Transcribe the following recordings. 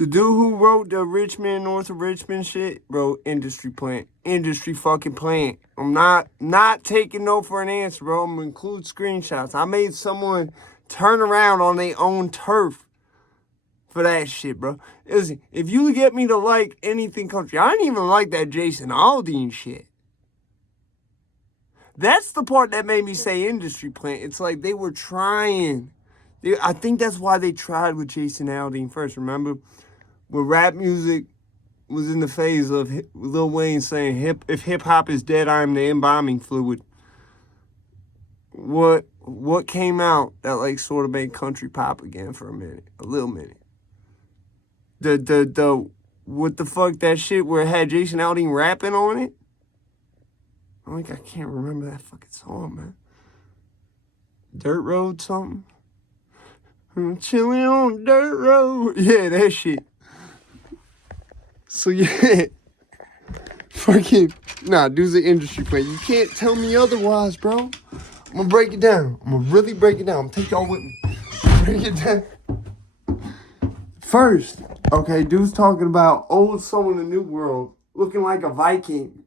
The dude who wrote the Men North of Richmond shit wrote industry plant. Industry fucking plant. I'm not taking no for an answer, bro. I'm gonna include screenshots. I made someone turn around on their own turf for that shit, bro. Listen, if you get me to like anything country, I didn't even like that Jason Aldean shit. That's the part that made me say industry plant. It's like they were trying. I think that's why they tried with Jason Aldean first. Remember? When rap music was in the phase of Lil Wayne saying, if hip-hop is dead, I am the embalming fluid. What came out that like sort of made country pop again for a little minute? What the fuck that shit where it had Jason Aldean rapping on it? I can't remember that fucking song, man. Dirt Road something? I'm chilling on dirt road. Yeah, that shit. So yeah, fucking, dude's an industry player. You can't tell me otherwise, bro. I'm gonna break it down. I'm gonna really break it down. I'm gonna take y'all with me. Break it down. First, okay, dude's talking about old soul in the new world, looking like a Viking.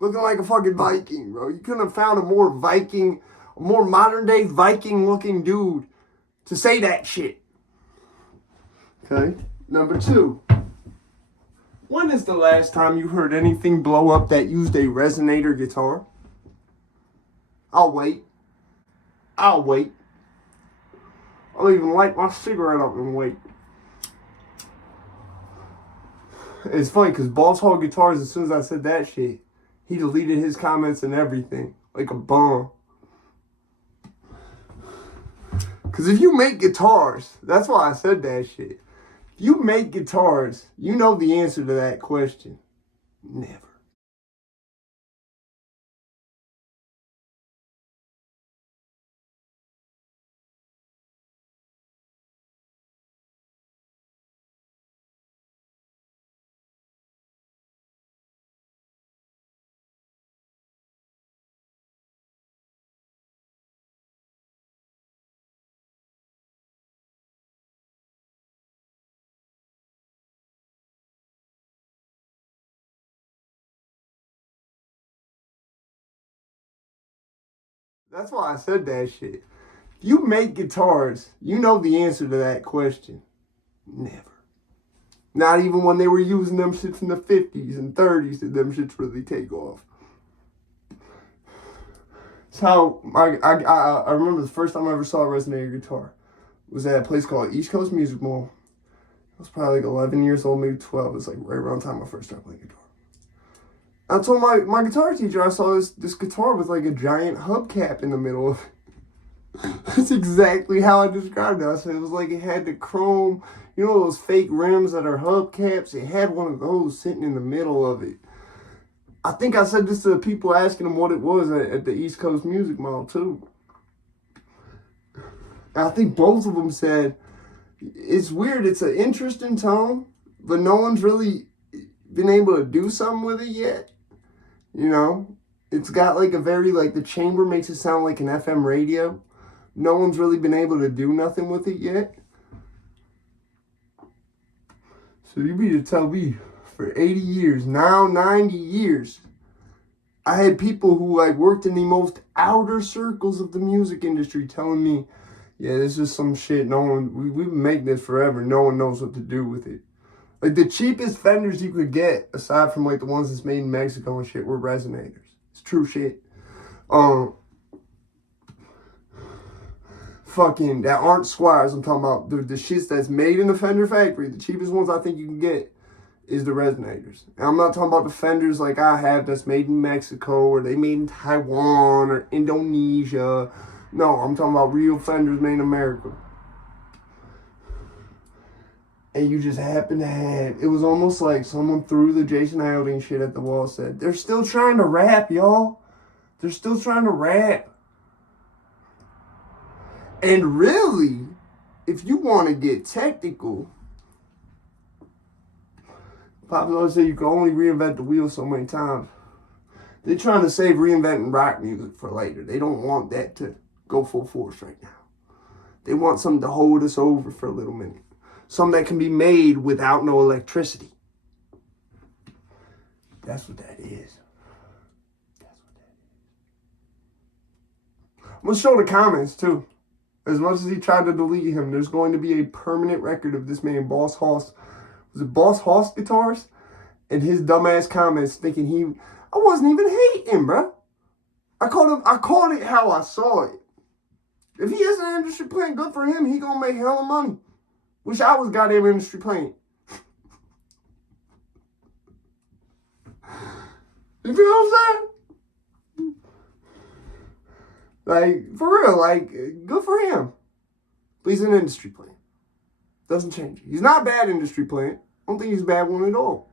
Looking like a fucking Viking, bro. You couldn't have found a more modern day Viking looking dude to say that shit. Okay, number 2. When is the last time you heard anything blow up that used a resonator guitar? I'll wait. I'll even light my cigarette up and wait. It's funny because Boss Hog Guitars, as soon as I said that shit, he deleted his comments and everything. Like a bum. Because if you make guitars, that's why I said that shit. If you make guitars, you know the answer to that question. Never. That's why I said that shit. If you make guitars, you know the answer to that question. Never. Not even when they were using them shits in the 50s and 30s did them shits really take off. It's how I remember the first time I ever saw a resonator guitar was at a place called East Coast Music Mall. I was probably like 11 years old, maybe 12. It was like right around the time I first started playing guitar. I told my guitar teacher I saw this guitar with like a giant hubcap in the middle of it. That's exactly how I described it. I said it was like it had the chrome, you know those fake rims that are hubcaps? It had one of those sitting in the middle of it. I think I said this to the people asking them what it was at the East Coast Music Mall too. And I think both of them said, it's weird, it's an interesting tone, but no one's really been able to do something with it yet. You know, it's got like a very, like the chamber makes it sound like an FM radio. No one's really been able to do nothing with it yet. So you mean to tell me for 80 years, now 90 years, I had people who like worked in the most outer circles of the music industry telling me, yeah, this is some shit. We've been making this forever. No one knows what to do with it. Like the cheapest Fenders you could get, aside from like the ones that's made in Mexico and shit, were resonators. It's true shit. Fucking, that aren't Squires. I'm talking about the shits that's made in the Fender factory. The cheapest ones I think you can get is the resonators. And I'm not talking about the Fenders like I have that's made in Mexico or they made in Taiwan or Indonesia. No, I'm talking about real Fenders made in America. And you just happen to have, it was almost like someone threw the Jason Aldean shit at the wall, said, they're still trying to rap, y'all. They're still trying to rap. And really, if you want to get technical, Pops always say you can only reinvent the wheel so many times. They're trying to save reinventing rock music for later. They don't want that to go full force right now. They want something to hold us over for a little minute. Something that can be made without no electricity. That's what that is. I'm going to show the comments, too. As much as he tried to delete him, there's going to be a permanent record of this man, Boss Hoss. Was it Boss Hoss Guitars? And his dumbass comments thinking I wasn't even hating, bro. I called it how I saw it. If he is an industry plant, good for him. He gonna make hella money. Wish I was goddamn industry plant. You feel what I'm saying? Like, for real, like, good for him. But he's an industry plant. Doesn't change it. He's not a bad industry plant. I don't think he's a bad one at all.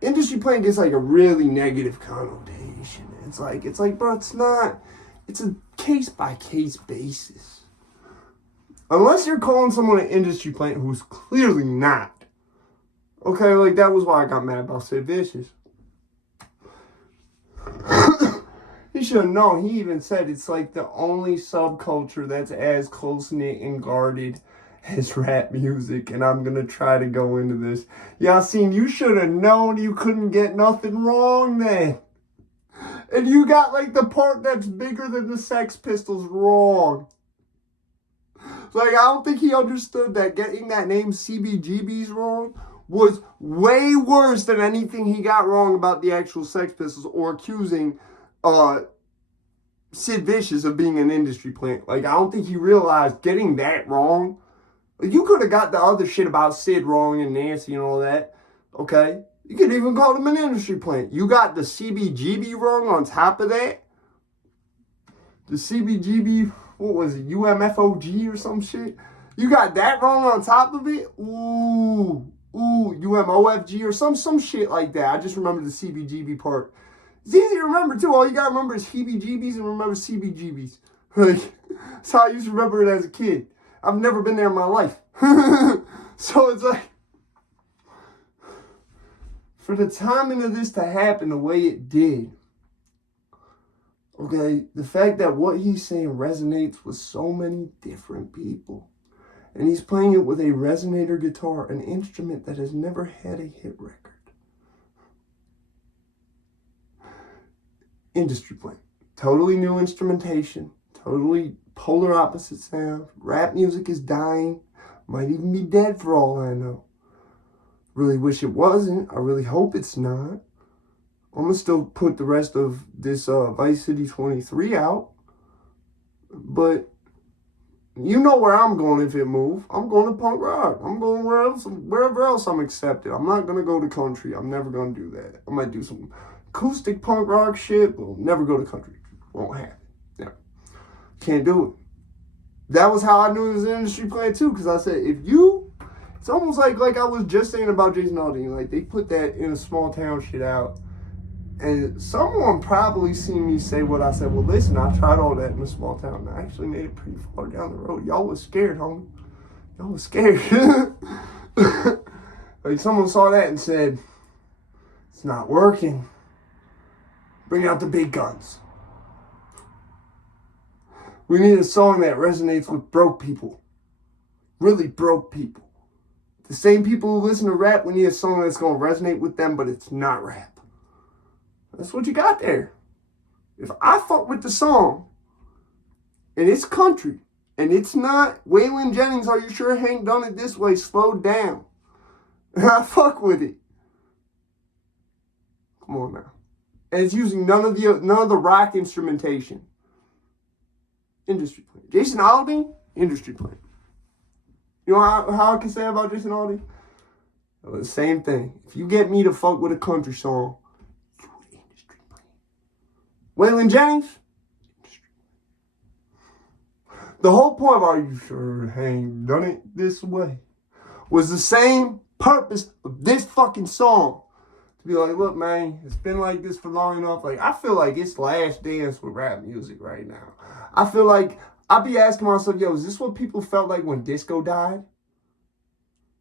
Industry plant gets like a really negative connotation. It's like, bro, it's not. It's a case-by-case basis. Unless you're calling someone an industry plant who's clearly not. Okay, like, that was why I got mad about Sid Vicious. He should have known. He even said it's like the only subculture that's as close-knit and guarded as rap music, and I'm gonna try to go into this. Yasin, you should have known you couldn't get nothing wrong then. And you got like the part that's bigger than the Sex Pistols wrong. Like, I don't think he understood that getting that name CBGB's wrong was way worse than anything he got wrong about the actual Sex Pistols or accusing Sid Vicious of being an industry plant. Like, I don't think he realized getting that wrong. Like, you could have got the other shit about Sid wrong and Nancy and all that. Okay? You could even call him an industry plant. You got the CBGB wrong on top of that. The CBGB, what was it? UMFOG or some shit? You got that wrong on top of it? Ooh, UMOFG or some shit like that. I just remember the CBGB part. It's easy to remember, too. All you got to remember is heebie-jeebies and remember CBGBs. Like, that's how I used to remember it as a kid. I've never been there in my life. So it's like, for the timing of this to happen the way it did, okay, the fact that what he's saying resonates with so many different people, and he's playing it with a resonator guitar, an instrument that has never had a hit record. Industry plant. Totally new instrumentation. Totally polar opposite sound. Rap music is dying. Might even be dead for all I know. Really wish it wasn't. I really hope it's not. I'm going to still put the rest of this Vice City 23 out. But you know where I'm going if it moves. I'm going to punk rock. I'm going wherever else I'm accepted. I'm not going to go to country. I'm never going to do that. I might do some acoustic punk rock shit, but I'll never go to country. Won't happen. Never. Can't do it. That was how I knew it was an industry plant too, because I said, it's almost like I was just saying about Jason Aldean. Like, they put that in a small town shit out, and someone probably seen me say what I said. Well, listen, I tried all that in a small town, and I actually made it pretty far down the road. Y'all was scared, homie. Y'all was scared. Like, someone saw that and said, it's not working. Bring out the big guns. We need a song that resonates with broke people. Really broke people. The same people who listen to rap, we need a song that's going to resonate with them, but it's not rap. That's what you got there. If I fuck with the song, and it's country, and it's not Waylon Jennings, Are You Sure Hank Done It This Way, slowed down, and I fuck with it. Come on now. And it's using none of the rock instrumentation. Industry plant. Jason Aldean, industry plant. You know how I can say about Jason Aldean? The same thing. If you get me to fuck with a country song, you an industry plant. Waylon Jennings, industry plant. The whole point of Are You Sure Hank Done It This Way was the same purpose of this fucking song. To be like, look, man, it's been like this for long enough. Like, I feel like it's last dance with rap music right now. I feel like I be asking myself, yo, is this what people felt like when disco died?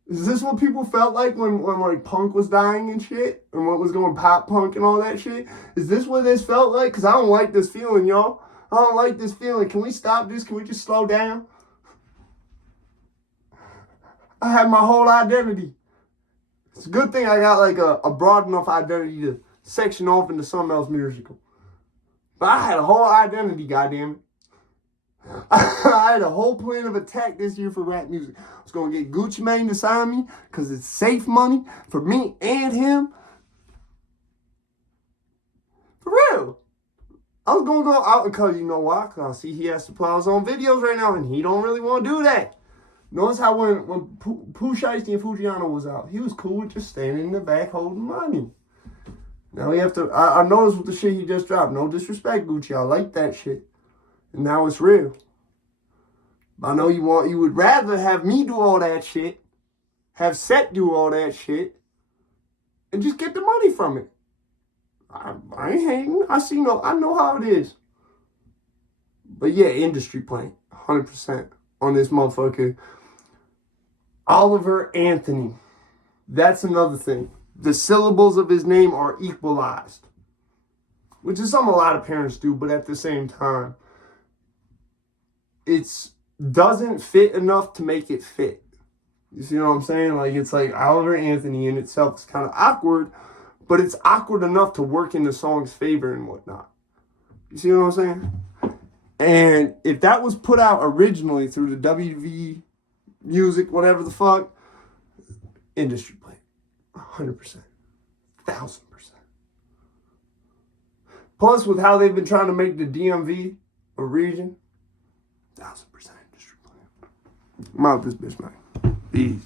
Is this what people felt like when like punk was dying and shit? And what was going pop punk and all that shit? Is this what this felt like? Because I don't like this feeling, y'all. I don't like this feeling. Can we stop this? Can we just slow down? I had my whole identity. It's a good thing I got like a broad enough identity to section off into something else musical. But I had a whole identity, goddammit. I had a whole plan of attack this year for rap music. I was going to get Gucci Mane to sign me because it's safe money for me and him. For real. I was going to go out because, you know why? Because I see he has to put out his own videos right now and he don't really want to do that. Notice how when Pooh Shiesty and Fujiano was out, he was cool with just standing in the back holding money. Now we have to, I noticed with the shit he just dropped, no disrespect, Gucci, I like that shit. And now it's real. I know you would rather have me do all that shit, have Set do all that shit, and just get the money from it. I ain't hating. I know how it is. But yeah, industry playing 100% on this motherfucker. Oliver Anthony. That's another thing. The syllables of his name are equalized, which is something a lot of parents do, but at the same time, it's doesn't fit enough to make it fit. You see what I'm saying? Like, it's like Oliver Anthony in itself is kind of awkward, but it's awkward enough to work in the song's favor and whatnot. You see what I'm saying? And if that was put out originally through the WV music, whatever the fuck, industry play. 100%. 1,000%. Plus, with how they've been trying to make the DMV a region, 1,000% industry play. I'm out this bitch, man. Easy.